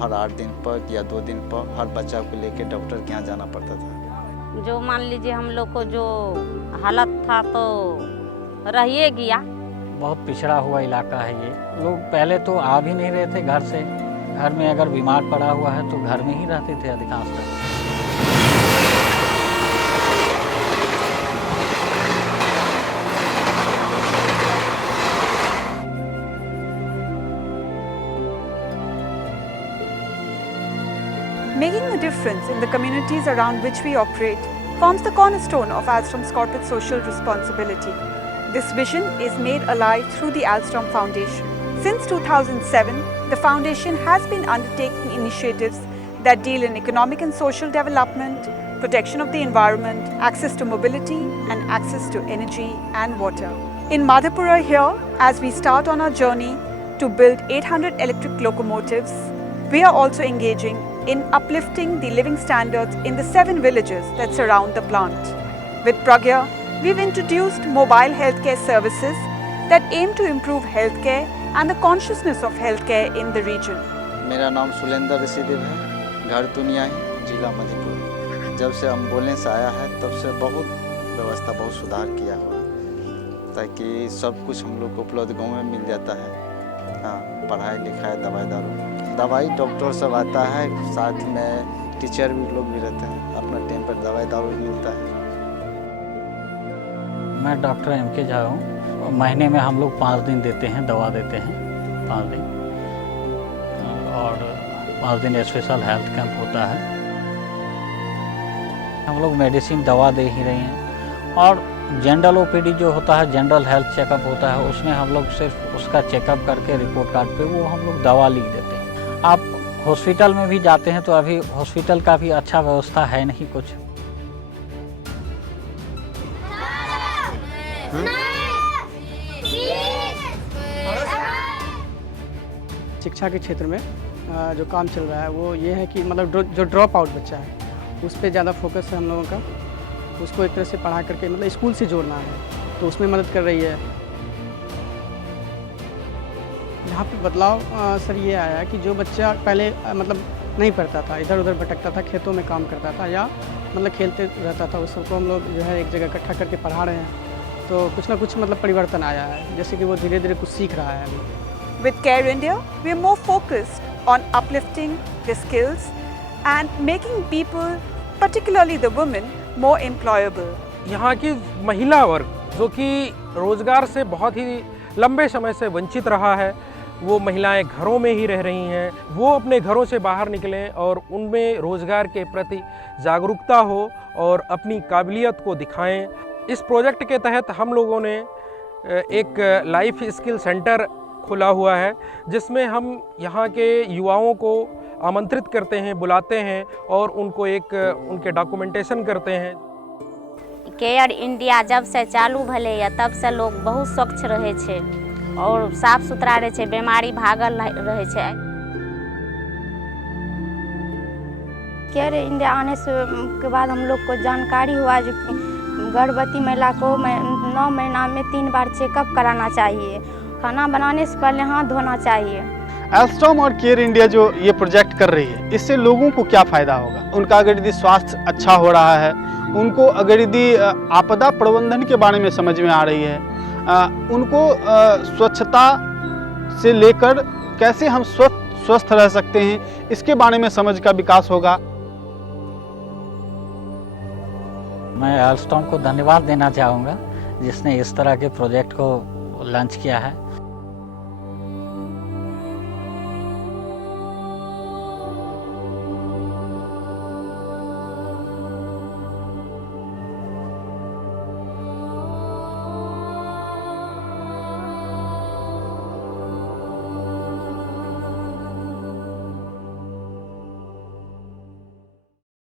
हर 8 दिन पर या 2 दिन पर हर बच्चा को लेकर डॉक्टर के यहाँ जाना पड़ता था। जो मान लीजिए हम लोग को जो हालत था तो रह ही गया। बहुत पिछड़ा हुआ इलाका है ये। लोग पहले तो आ भी नहीं रहे थे घर से। घर में अगर बीमार पड़ा हुआ है तो घर में ही रहते थे अधिकांशतः। Making a difference in the communities around which we operate forms the cornerstone of Alstrom's corporate social responsibility. This vision is made alive through the Alstrom Foundation. Since 2007, the Foundation has been undertaking initiatives that deal in economic and social development, protection of the environment, access to mobility, and access to energy and water. In Madhapura here, as we start on our journey to build 800 electric locomotives, we are also engaging in uplifting the living standards in the 7 villages that surround the plant. With Pragya, we've introduced mobile healthcare services that aim to improve healthcare and the consciousness of healthcare in the region. मेरा नाम सुलेंद्र ऋषिदेव है, घर तुनियाही, जिला मधेपुरा। जब से ambulance आया है तब से बहुत व्यवस्था बहुत सुधार किया हुआ है, ताकि सब कुछ हम लोग को उपलब्ध गाँव में मिल जाता है। हाँ, पढ़ाई लिखाई दवाई दारू, दवाई डॉक्टर सब आता है, साथ में टीचर भी लोग भी रहते हैं, अपना टाइम पर दवाई दारू मिलता है। मैं डॉक्टर MK झा हूँ। महीने में हम लोग 5 दिन देते हैं, दवा देते हैं 5 दिन, और 5 दिन स्पेशल हेल्थ कैंप होता है। हम लोग मेडिसिन दवा दे ही रहे हैं, और जनरल OPD जो होता है, जनरल हेल्थ चेकअप होता है, उसमें हम लोग सिर्फ उसका चेकअप करके रिपोर्ट कार्ड पे वो हम लोग दवा लिख देते हैं। आप हॉस्पिटल में भी जाते हैं तो अभी हॉस्पिटल का भी अच्छा व्यवस्था है नहीं कुछ। शिक्षा के क्षेत्र में जो काम चल रहा है वो ये है कि मतलब जो ड्रॉप आउट बच्चा है उस पर ज़्यादा फोकस है हम लोगों का। उसको एक तरह से पढ़ा करके मतलब स्कूल से जोड़ना है, तो उसमें मदद कर रही है। यहाँ पे बदलाव सर ये आया कि जो बच्चा पहले मतलब नहीं पढ़ता था, इधर उधर भटकता था, खेतों में काम करता था या मतलब खेलते रहता था, उस सबको हम लोग जो है एक जगह इकट्ठा करके पढ़ा रहे हैं। तो कुछ ना कुछ मतलब परिवर्तन आया है, जैसे कि वो धीरे धीरे कुछ सीख रहा है अभी। With Care India, we are more focused on uplifting the skills and making people, particularly the women, more employable. यहाँ की महिला वर्ग जो कि रोजगार से बहुत ही लंबे समय से वंचित रहा है, वो महिलाएं घरों में ही रह रही हैं, वो अपने घरों से बाहर निकलें और उनमें रोजगार के प्रति जागरूकता हो और अपनी काबिलियत को दिखाएं। इस प्रोजेक्ट के तहत हम लोगों ने एक लाइफ स्किल सेंटर खुला हुआ है, जिसमें हम यहाँ के युवाओं को आमंत्रित करते हैं, बुलाते हैं और उनको एक उनके डॉक्यूमेंटेशन करते हैं। केयर इंडिया जब से चालू भले या तब से लोग बहुत स्वच्छ रहे छे और साफ सुथरा रहे छे, बीमारी भागल रहे छे। केयर इंडिया आने से के बाद हम लोग को जानकारी हुआ जो गर्भवती महिला को 9 महीना में 3 बार चेकअप कराना चाहिए, खाना बनाने से पहले हाथ धोना चाहिए। एल्स्ट्रॉम और केयर इंडिया जो ये प्रोजेक्ट कर रही है, इससे लोगों को क्या फ़ायदा होगा? उनका अगर यदि स्वास्थ्य अच्छा हो रहा है, उनको अगर यदि आपदा प्रबंधन के बारे में समझ में आ रही है, उनको स्वच्छता से लेकर कैसे हम स्वस्थ रह सकते हैं, इसके बारे में समझ का विकास होगा। मैं एल्स्ट्रॉम को धन्यवाद देना चाहूँगा जिसने इस तरह के प्रोजेक्ट को लॉन्च किया है।